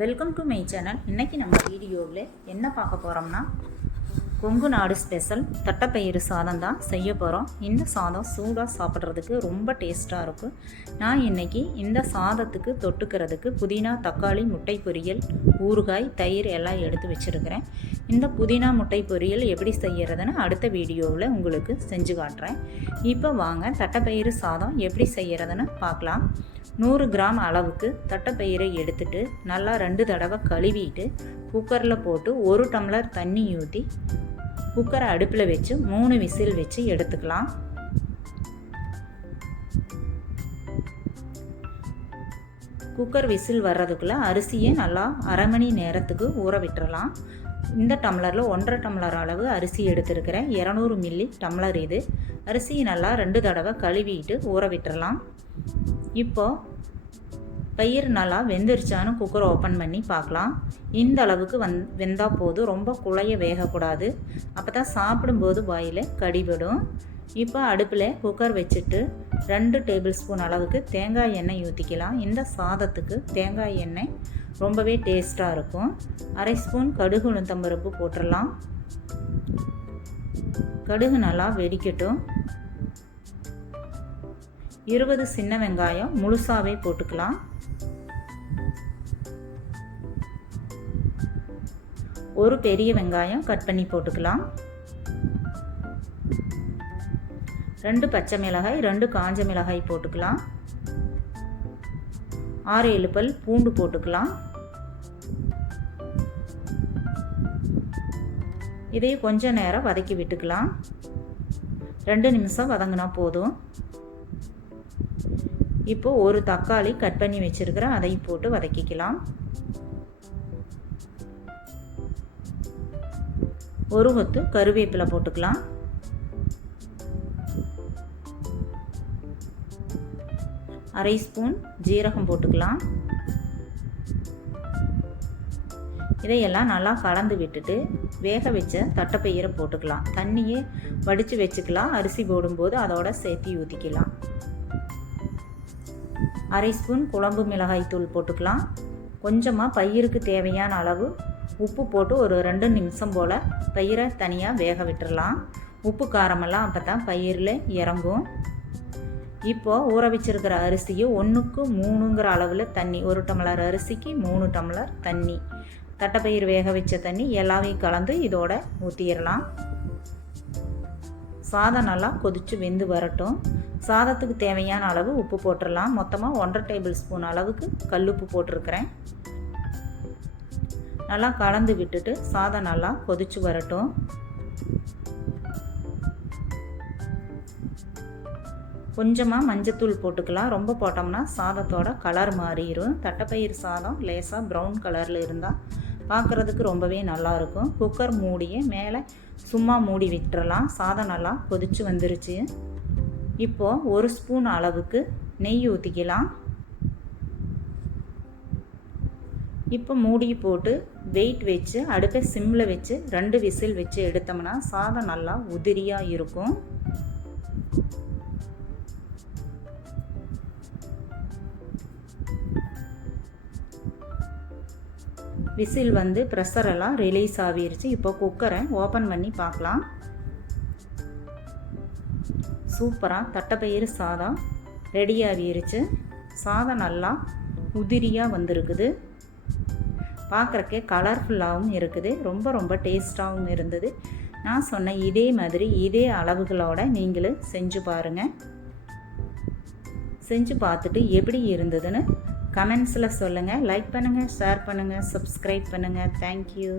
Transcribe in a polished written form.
Welcome to my channel. இன்றைக்கி நம்ம வீடியோவில் என்ன பார்க்க போகிறோம்னா கொங்கு நாடு ஸ்பெஷல் தட்டைப்பயிறு சாதம் தான் செய்ய போகிறோம். இந்த சாதம் சூடாக சாப்பிட்றதுக்கு ரொம்ப டேஸ்ட்டாக இருக்கும். நான் இன்றைக்கி இந்த சாதத்துக்கு தொட்டுக்கிறதுக்கு புதினா, தக்காளி, முட்டை பொரியல், ஊறுகாய், தயிர் எல்லாம் எடுத்து வச்சுருக்கிறேன். இந்த புதினா முட்டை பொரியல் எப்படி செய்கிறதுன்னு அடுத்த வீடியோவில் உங்களுக்கு செஞ்சு காட்டுறேன். இப்போ வாங்க தட்டைப்பயிறு சாதம் எப்படி செய்கிறதுன்னு பார்க்கலாம். 100 கிராம் அளவுக்கு தட்டைப்பயிரை எடுத்துட்டு நல்லா 2 தடவை கழுவிட்டு குக்கரில் போட்டு 1 டம்ளர் தண்ணி ஊற்றி குக்கரை அடுப்பில் வச்சு 3 விசில் வச்சு எடுத்துக்கலாம். குக்கர் விசில் வர்றதுக்குள்ளே அரிசியை நல்லா அரை மணி நேரத்துக்கு ஊற விட்டுறலாம். இந்த டம்ளரில் 1.5 டம்ளர் அளவு அரிசி எடுத்துருக்கிறேன். 200 மில்லி டம்ளர் இது. அரிசியை நல்லா 2 தடவை கழுவிட்டு ஊற விட்டுறலாம். இப்போது பயிர் நல்லா வெந்துருச்சான்னு குக்கரை ஓப்பன் பண்ணி பார்க்கலாம். இந்த அளவுக்கு வெந்தால் போதும், ரொம்ப குழைய வேகக்கூடாது. அப்போ தான் சாப்பிடும்போது வாயில் கடிபடும். இப்போ அடுப்பில் குக்கர் வச்சுட்டு 2 டேபிள் ஸ்பூன் அளவுக்கு தேங்காய் எண்ணெய் ஊற்றிக்கலாம். இந்த சாதத்துக்கு தேங்காய் எண்ணெய் ரொம்பவே டேஸ்ட்டாக இருக்கும். 1/2 ஸ்பூன் கடுகு உளுத்தம்பருப்பு போட்டுடலாம். கடுகு நல்லா வெடிக்கட்டும். 20 சின்ன வெங்காயம் முழுசாகவே போட்டுக்கலாம். 1 பெரிய வெங்காயம் கட் பண்ணி போட்டுக்கலாம். 2 பச்சை மிளகாய், 2 காஞ்ச மிளகாய் போட்டுக்கலாம். 6-7 பல் பூண்டு போட்டுக்கலாம். இதை கொஞ்ச நேரம் வதக்கி விட்டுக்கலாம். 2 நிமிஷம் வதங்கினா போதும். இப்போ 1 தக்காளி கட் பண்ணி வச்சிருக்கிறேன், அதை போட்டு வதக்கிக்கலாம். 1 கொத்து கருவேப்பிலை போட்டுக்கலாம். அரை ஸ்பூன் ஜீரகம் போட்டுக்கலாம். இதையெல்லாம் நல்லா கலந்து விட்டுட்டு வேக வச்ச தட்டைப்பயிரை போட்டுக்கலாம். தண்ணியே வடித்து வச்சுக்கலாம். அரிசி போடும்போது அதோட சேர்த்து ஊற்றிக்கலாம். அரை ஸ்பூன் குழம்பு மிளகாய் தூள் போட்டுக்கலாம். கொஞ்சமாக பயிருக்கு தேவையான அளவு உப்பு போட்டு ஒரு 2 நிமிஷம் போல் பயிரை தனியாக வேக விட்டுறலாம். உப்பு காரமெல்லாம் அப்போ தான் பயிரில் இறங்கும். இப்போது ஊற வச்சிருக்கிற அரிசியை 1க்கு 3ங்கிற அளவில் தண்ணி, 1 டம்ளர் அரிசிக்கு 3 டம்ளர் தண்ணி, தட்டைப்பயிர் வேக வச்ச தண்ணி எல்லாவையும் கலந்து இதோட ஊற்றிடலாம். சாதம் நல்லா கொதித்து வெந்து வரட்டும். சாதத்துக்கு தேவையான அளவு உப்பு போட்டுடலாம். மொத்தமாக 1.5 டேபிள் ஸ்பூன் அளவுக்கு கல்லுப்பு போட்டிருக்கிறேன். நல்லா கலந்து விட்டுட்டு சாதம் நல்லா கொதித்து வரட்டும். கொஞ்சமாக மஞ்சத்தூள் போட்டுக்கலாம். ரொம்ப போட்டோம்னா சாதத்தோட கலர் மாறிடும். தட்டைப்பயிர் சாதம் லேசாக ப்ரௌன் கலரில் இருந்தால் பார்க்குறதுக்கு ரொம்பவே நல்லாயிருக்கும். குக்கர் மூடியை மேலே சும்மா மூடி விட்டுறலாம். சாதம் நல்லா கொதித்து வந்துருச்சு. இப்போது 1 ஸ்பூன் அளவுக்கு நெய் ஊற்றிக்கலாம். இப்போ மூடி போட்டு வெயிட் வச்சு அடுப்பை சிம்மில் வச்சு 2 விசில் வச்சு எடுத்தோம்னா சாதம் நல்லா உதிரியாக இருக்கும். விசில் வந்து ப்ரெஷரெல்லாம் ரிலீஸ் ஆகிருச்சு. இப்போ குக்கரை ஓப்பன் பண்ணி பார்க்கலாம். சூப்பராக தட்டைப்பயிறு சாதம் ரெடி ஆகிருச்சு. சாதம் நல்லா உதிரியாக வந்திருக்குது. பார்க்குறக்கே கலர்ஃபுல்லாகவும் இருக்குது. ரொம்ப டேஸ்ட்டாகவும் இருந்தது. நான் சொன்ன இதே மாதிரி இதே அளவுகளோடு நீங்களும் செஞ்சு பாருங்கள். செஞ்சு பார்த்துட்டு எப்படி இருந்ததுன்னு கமெண்ட்ஸில் சொல்லுங்கள். லைக் பண்ணுங்கள், ஷேர் பண்ணுங்கள், சப்ஸ்கிரைப் பண்ணுங்கள். தேங்க்யூ.